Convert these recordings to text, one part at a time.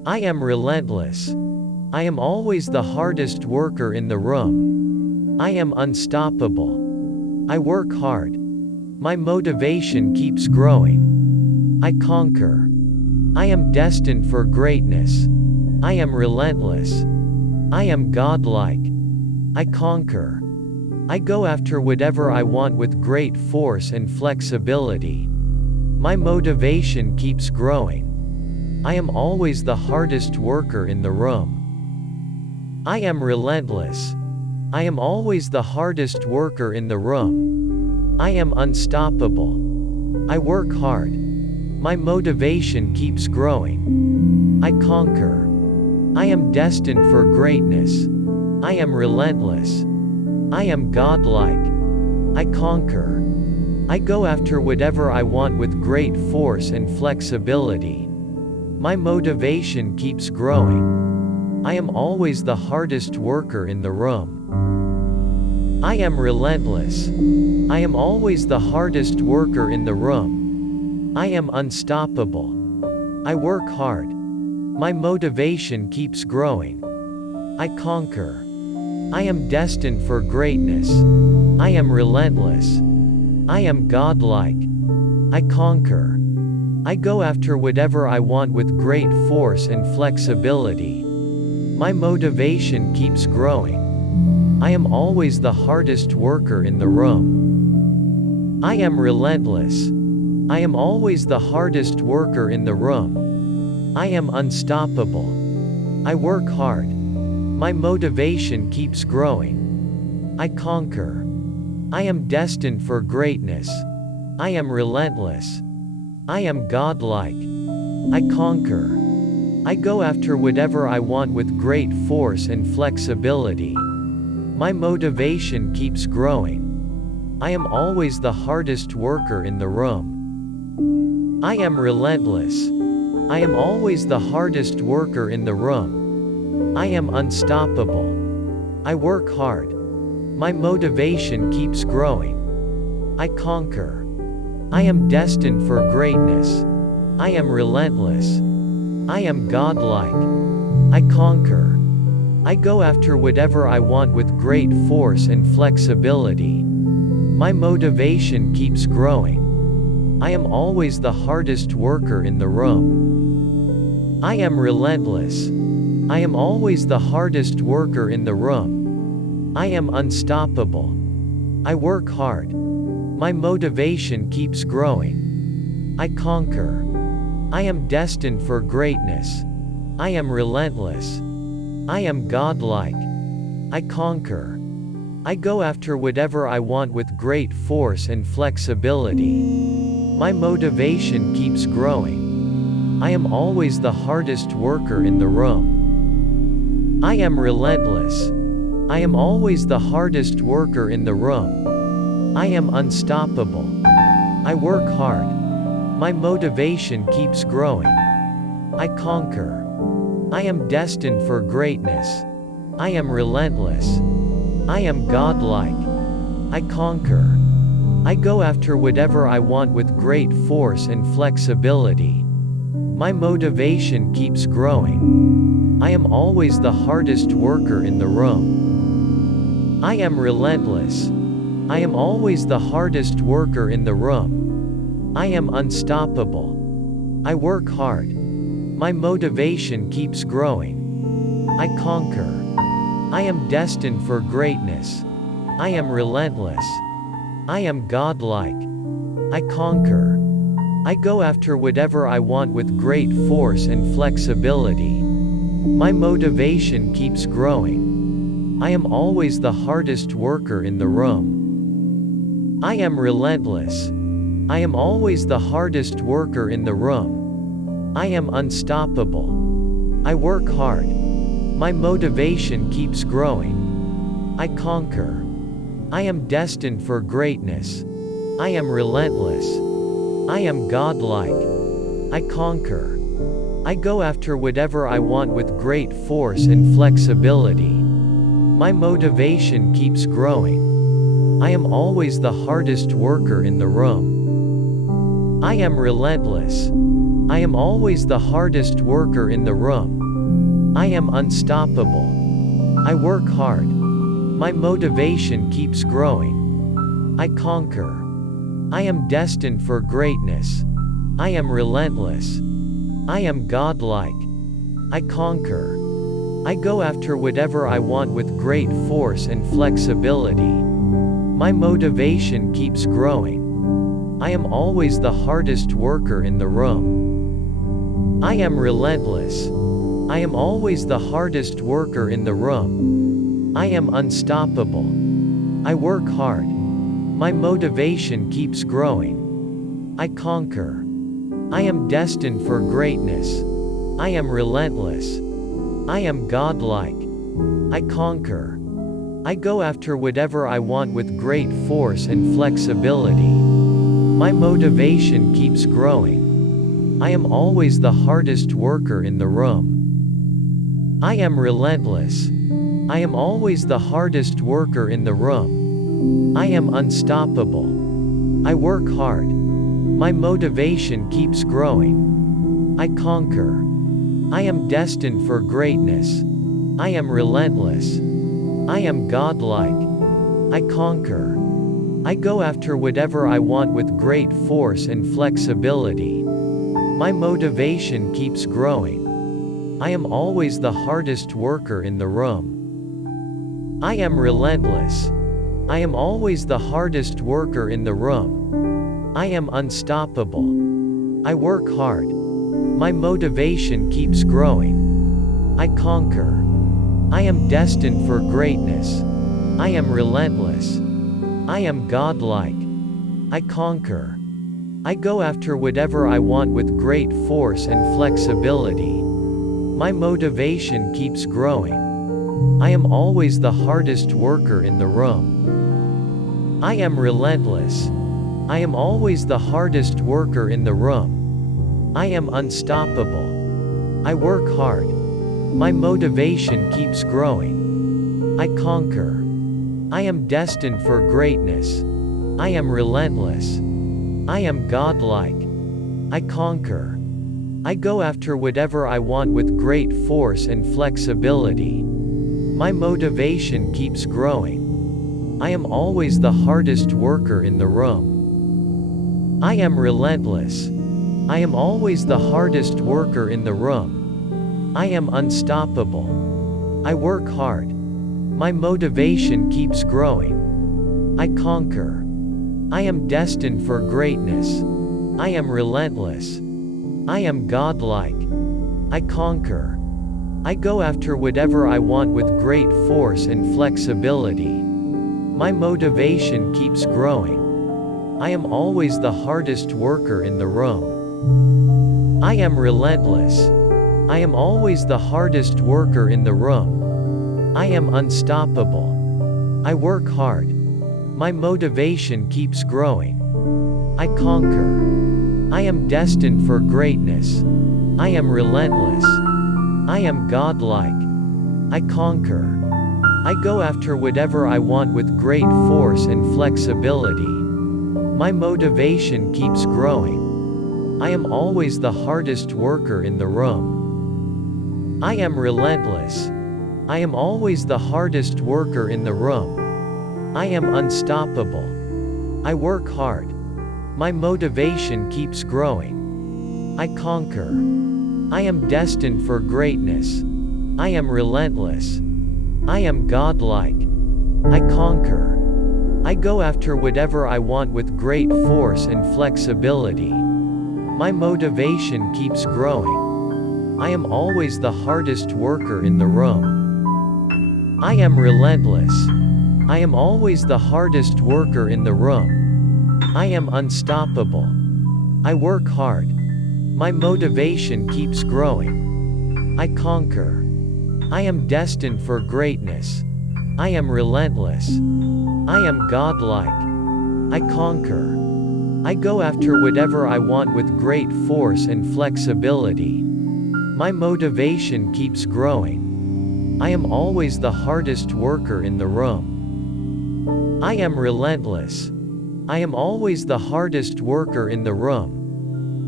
I am relentless. I am always the hardest worker in the room. I am unstoppable. I work hard. My motivation keeps growing. I conquer. I am destined for greatness. I am relentless. I am godlike. I conquer. I go after whatever I want with great force and flexibility. My motivation keeps growing. I am always the hardest worker in the room. I am relentless. I am always the hardest worker in the room. I am unstoppable. I work hard. My motivation keeps growing. I conquer. I am destined for greatness. I am relentless. I am godlike. I conquer. I go after whatever I want with great force and flexibility. My motivation keeps growing. I am always the hardest worker in the room. I am relentless. I am always the hardest worker in the room. I am unstoppable. I work hard. My motivation keeps growing. I conquer. I am destined for greatness. I am relentless. I am godlike. I conquer. I go after whatever I want with great force and flexibility. My motivation keeps growing. I am always the hardest worker in the room. I am relentless. I am always the hardest worker in the room. I am unstoppable. I work hard. My motivation keeps growing. I conquer. I am destined for greatness. I am relentless. I am godlike. I conquer. I go after whatever I want with great force and flexibility. My motivation keeps growing. I am always the hardest worker in the room. I am relentless. I am always the hardest worker in the room. I am unstoppable. I work hard. My motivation keeps growing. I conquer. I am destined for greatness. I am relentless. I am godlike. I conquer. I go after whatever I want with great force and flexibility. My motivation keeps growing. I am always the hardest worker in the room. I am relentless. I am always the hardest worker in the room. I am unstoppable. I work hard. My motivation keeps growing. I conquer. I am destined for greatness. I am relentless. I am godlike. I conquer. I go after whatever I want with great force and flexibility. My motivation keeps growing. I am always the hardest worker in the room. I am relentless. I am always the hardest worker in the room. I am unstoppable. I work hard. My motivation keeps growing. I conquer. I am destined for greatness. I am relentless. I am godlike. I conquer. I go after whatever I want with great force and flexibility. My motivation keeps growing. I am always the hardest worker in the room. I am relentless. I am always the hardest worker in the room. I am unstoppable. I work hard. My motivation keeps growing. I conquer. I am destined for greatness. I am relentless. I am godlike. I conquer. I go after whatever I want with great force and flexibility. My motivation keeps growing. I am always the hardest worker in the room. I am relentless. I am always the hardest worker in the room. I am unstoppable. I work hard. My motivation keeps growing. I conquer. I am destined for greatness. I am relentless. I am godlike. I conquer. I go after whatever I want with great force and flexibility. My motivation keeps growing. I am always the hardest worker in the room. I am relentless. I am always the hardest worker in the room. I am unstoppable. I work hard. My motivation keeps growing. I conquer. I am destined for greatness. I am relentless. I am godlike. I conquer. I go after whatever I want with great force and flexibility. My motivation keeps growing. I am always the hardest worker in the room. I am relentless. I am always the hardest worker in the room. I am unstoppable. I work hard. My motivation keeps growing. I conquer. I am destined for greatness. I am relentless. I am godlike. I conquer. I go after whatever I want with great force and flexibility. My motivation keeps growing. I am always the hardest worker in the room. I am relentless. I am always the hardest worker in the room. I am unstoppable. I work hard. My motivation keeps growing. I conquer. I am destined for greatness. I am relentless. I am godlike. I conquer. I go after whatever I want with great force and flexibility. My motivation keeps growing. I am always the hardest worker in the room. I am relentless. I am always the hardest worker in the room. I am unstoppable. I work hard. My motivation keeps growing. I conquer. I am destined for greatness. I am relentless. I am godlike. I conquer. I go after whatever I want with great force and flexibility. My motivation keeps growing. I am always the hardest worker in the room. I am relentless. I am always the hardest worker in the room. I am unstoppable. I work hard. My motivation keeps growing. I conquer. I am destined for greatness. I am relentless. I am godlike. I conquer. I go after whatever I want with great force and flexibility. My motivation keeps growing. I am always the hardest worker in the room. I am relentless. I am always the hardest worker in the room. I am unstoppable. I work hard. My motivation keeps growing. I conquer. I am destined for greatness. I am relentless. I am godlike. I conquer. I go after whatever I want with great force and flexibility. My motivation keeps growing. I am always the hardest worker in the room. I am relentless. I am always the hardest worker in the room. I am unstoppable. I work hard. My motivation keeps growing. I conquer. I am destined for greatness. I am relentless. I am godlike. I conquer. I go after whatever I want with great force and flexibility. My motivation keeps growing. I am always the hardest worker in the room. I am relentless. I am always the hardest worker in the room. I am unstoppable. I work hard. My motivation keeps growing. I conquer. I am destined for greatness. I am relentless. I am godlike. I conquer. I go after whatever I want with great force and flexibility. My motivation keeps growing. I am always the hardest worker in the room. I am relentless. I am always the hardest worker in the room. I am unstoppable. I work hard. My motivation keeps growing. I conquer. I am destined for greatness. I am relentless. I am godlike. I conquer. I go after whatever I want with great force and flexibility. My motivation keeps growing. I am always the hardest worker in the room. I am relentless. I am always the hardest worker in the room.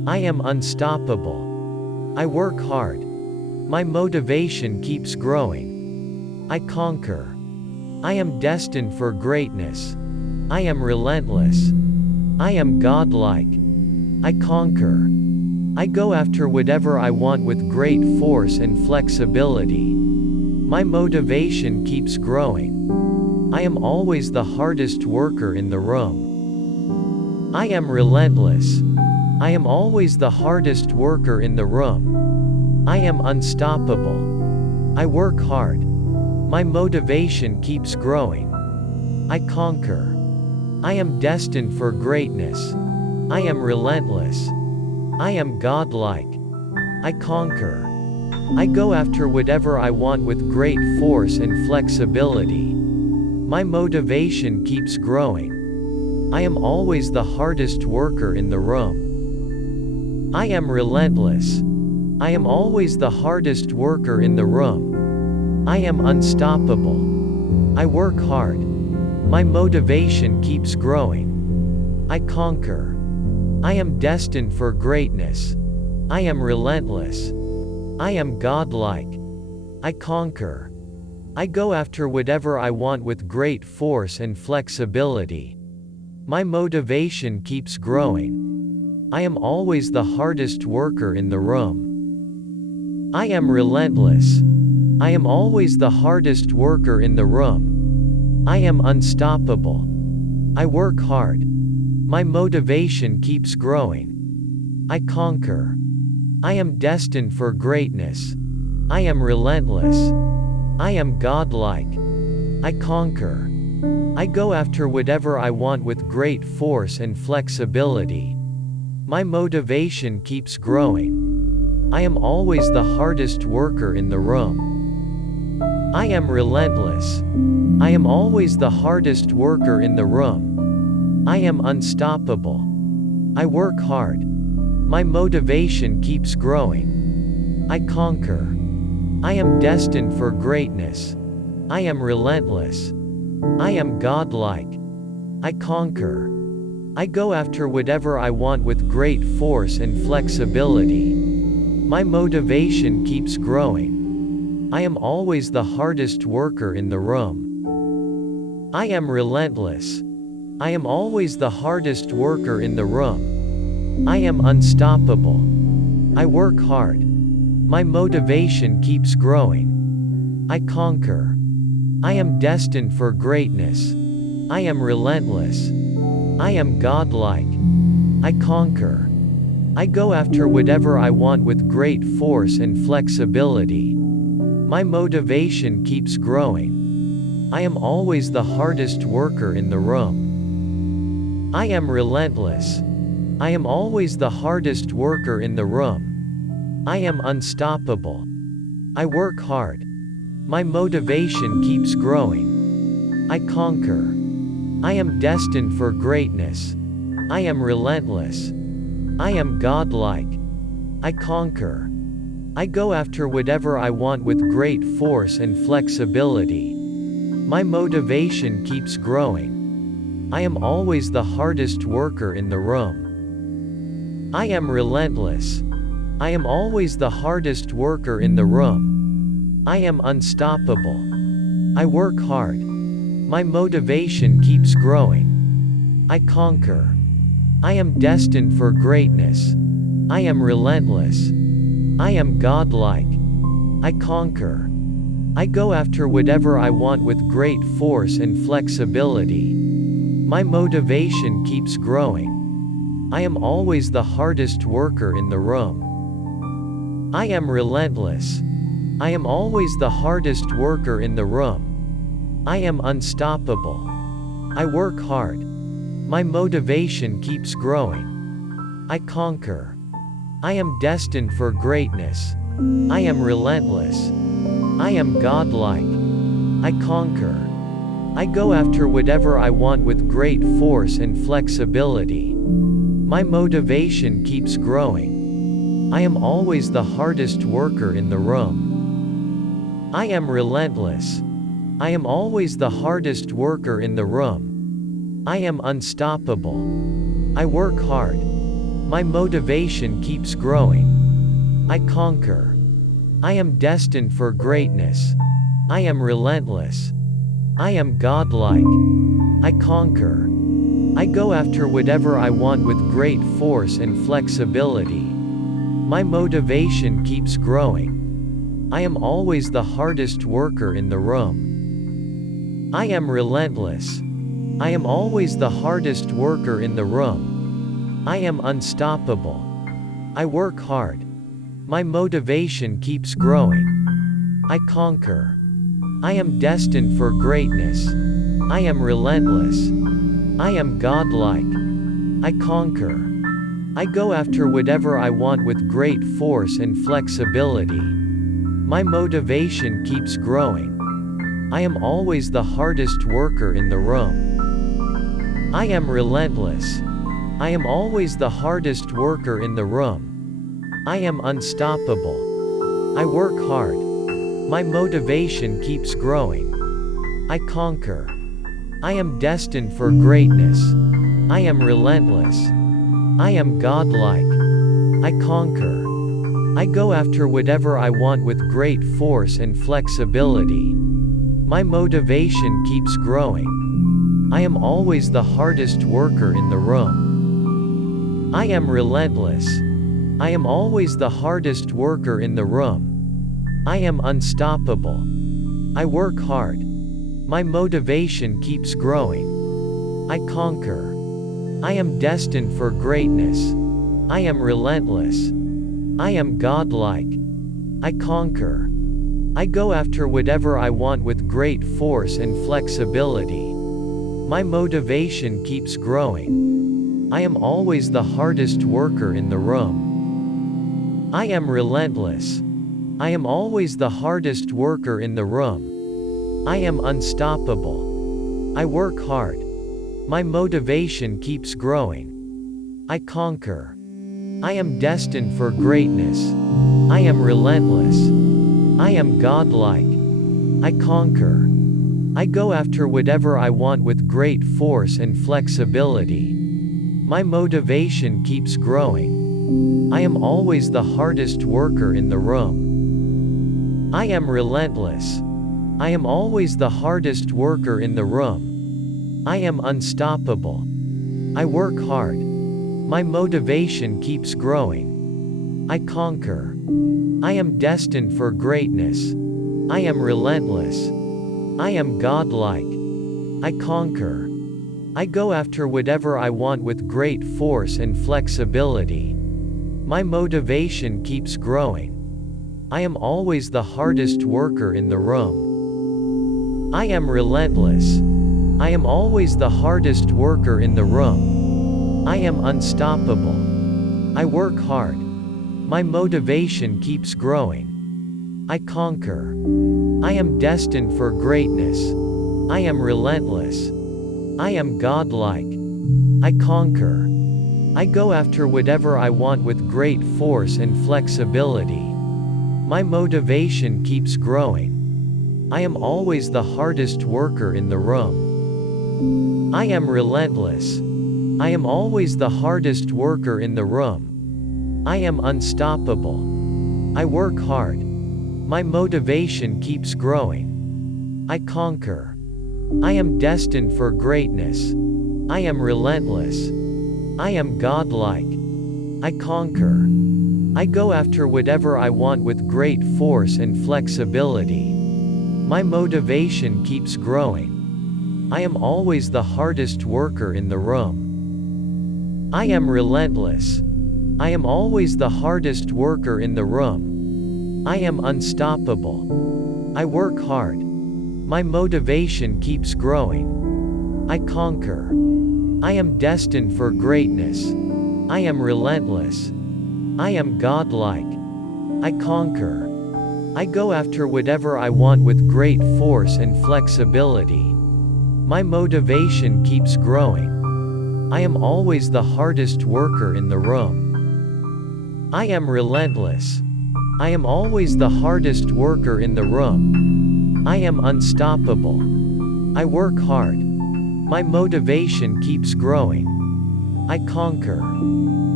I am unstoppable. I work hard. My motivation keeps growing. I conquer. I am destined for greatness. I am relentless. I am godlike. I conquer. I go after whatever I want with great force and flexibility. My motivation keeps growing. I am always the hardest worker in the room. I am relentless. I am always the hardest worker in the room. I am unstoppable. I work hard. My motivation keeps growing. I conquer. I am destined for greatness. I am relentless. I am godlike. I conquer. I go after whatever I want with great force and flexibility. My motivation keeps growing. I am always the hardest worker in the room. I am relentless. I am always the hardest worker in the room. I am unstoppable. I work hard. My motivation keeps growing. I conquer. I am destined for greatness. I am relentless. I am godlike. I conquer. I go after whatever I want with great force and flexibility. My motivation keeps growing. I am always the hardest worker in the room. I am relentless. I am always the hardest worker in the room. I am unstoppable. I work hard. My motivation keeps growing. I conquer. I am destined for greatness. I am relentless. I am godlike. I conquer. I go after whatever I want with great force and flexibility. My motivation keeps growing. I am always the hardest worker in the room. I am relentless. I am always the hardest worker in the room. I am unstoppable. I work hard. My motivation keeps growing. I conquer. I am destined for greatness. I am relentless. I am godlike. I conquer. I go after whatever I want with great force and flexibility. My motivation keeps growing. I am always the hardest worker in the room. I am relentless. I am always the hardest worker in the room. I am unstoppable. I work hard. My motivation keeps growing. I conquer. I am destined for greatness. I am relentless. I am godlike. I conquer. I go after whatever I want with great force and flexibility. My motivation keeps growing. I am always the hardest worker in the room. I am relentless. I am always the hardest worker in the room. I am unstoppable. I work hard. My motivation keeps growing. I conquer. I am destined for greatness. I am relentless. I am godlike. I conquer. I go after whatever I want with great force and flexibility. My motivation keeps growing. I am always the hardest worker in the room. I am relentless. I am always the hardest worker in the room. I am unstoppable. I work hard. My motivation keeps growing. I conquer. I am destined for greatness. I am relentless. I am godlike. I conquer. I go after whatever I want with great force and flexibility. My motivation keeps growing. I am always the hardest worker in the room. I am relentless. I am always the hardest worker in the room. I am unstoppable. I work hard. My motivation keeps growing. I conquer. I am destined for greatness. I am relentless. I am godlike. I conquer. I go after whatever I want with great force and flexibility. My motivation keeps growing. I am always the hardest worker in the room. I am relentless. I am always the hardest worker in the room. I am unstoppable. I work hard. My motivation keeps growing. I conquer. I am destined for greatness. I am relentless. I am godlike. I conquer. I go after whatever I want with great force and flexibility. My motivation keeps growing. I am always the hardest worker in the room. I am relentless. I am always the hardest worker in the room. I am unstoppable. I work hard. My motivation keeps growing. I conquer. I am destined for greatness. I am relentless. I am godlike. I conquer. I go after whatever I want with great force and flexibility. My motivation keeps growing. I am always the hardest worker in the room. I am relentless. I am always the hardest worker in the room. I am unstoppable. I work hard. My motivation keeps growing. I conquer. I am destined for greatness. I am relentless. I am godlike. I conquer. I go after whatever I want with great force and flexibility. My motivation keeps growing. I am always the hardest worker in the room. I am relentless. I am always the hardest worker in the room. I am unstoppable. I work hard. My motivation keeps growing. I conquer. I am destined for greatness. I am relentless. I am godlike. I conquer. I go after whatever I want with great force and flexibility. My motivation keeps growing. I am always the hardest worker in the room. I am relentless. I am always the hardest worker in the room. I am unstoppable. I work hard. My motivation keeps growing. I conquer. I am destined for greatness. I am relentless. I am godlike. I conquer. I go after whatever I want with great force and flexibility. My motivation keeps growing. I am always the hardest worker in the room. I am relentless. I am always the hardest worker in the room. I am unstoppable. I work hard. My motivation keeps growing. I conquer. I am destined for greatness. I am relentless. I am godlike. I conquer. I go after whatever I want with great force and flexibility. My motivation keeps growing. I am always the hardest worker in the room. I am relentless. I am always the hardest worker in the room. I am unstoppable. I work hard. My motivation keeps growing. I conquer. I am destined for greatness. I am relentless. I am godlike. I conquer. I go after whatever I want with great force and flexibility. My motivation keeps growing. I am always the hardest worker in the room. I am relentless. I am always the hardest worker in the room. I am unstoppable. I work hard. My motivation keeps growing. I conquer. I am destined for greatness. I am relentless. I am godlike. I conquer. I go after whatever I want with great force and flexibility. My motivation keeps growing. I am always the hardest worker in the room. I am relentless. I am always the hardest worker in the room. I am unstoppable. I work hard. My motivation keeps growing. I conquer. I am destined for greatness. I am relentless. I am godlike. I conquer. I go after whatever I want with great force and flexibility. My motivation keeps growing. I am always the hardest worker in the room. I am relentless. I am always the hardest worker in the room. I am unstoppable. I work hard. My motivation keeps growing. I conquer.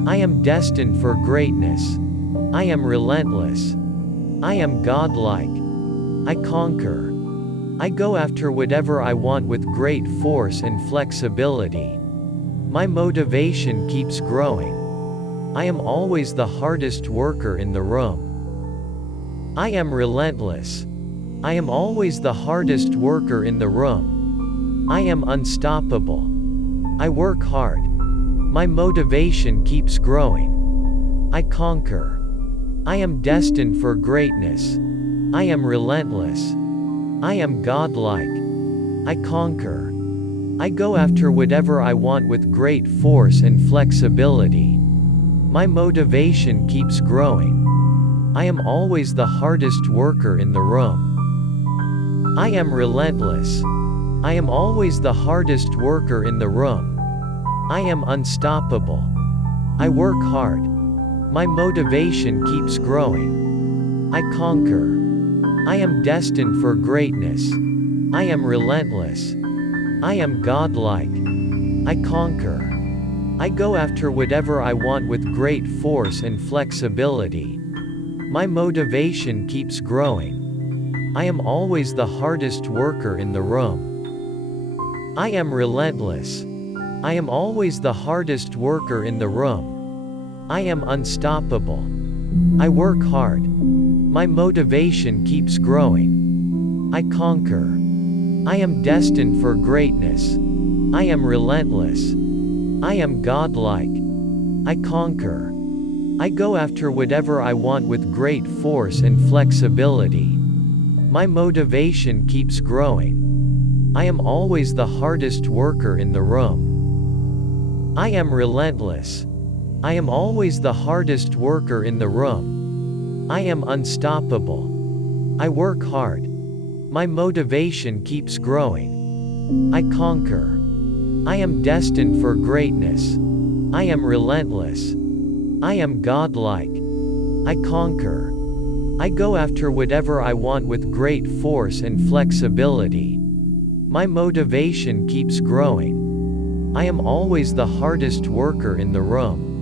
I am destined for greatness. I am relentless. I am godlike. I conquer. I go after whatever I want with great force and flexibility. My motivation keeps growing. I am always the hardest worker in the room. I am relentless. I am always the hardest worker in the room. I am unstoppable. I work hard. My motivation keeps growing. I conquer. I am destined for greatness. I am relentless. I am godlike. I conquer. I go after whatever I want with great force and flexibility. My motivation keeps growing. I am always the hardest worker in the room. I am relentless. I am always the hardest worker in the room. I am unstoppable. I work hard. My motivation keeps growing. I conquer. I am destined for greatness. I am relentless. I am godlike. I conquer. I go after whatever I want with great force and flexibility. My motivation keeps growing. I am always the hardest worker in the room. I am relentless. I am always the hardest worker in the room. I am unstoppable. I work hard. My motivation keeps growing. I conquer. I am destined for greatness. I am relentless. I am godlike. I conquer. I go after whatever I want with great force and flexibility. My motivation keeps growing. I am always the hardest worker in the room. I am relentless. I am always the hardest worker in the room. I am unstoppable. I work hard. My motivation keeps growing. I conquer. I am destined for greatness. I am relentless. I am godlike. I conquer. I go after whatever I want with great force and flexibility. My motivation keeps growing. I am always the hardest worker in the room.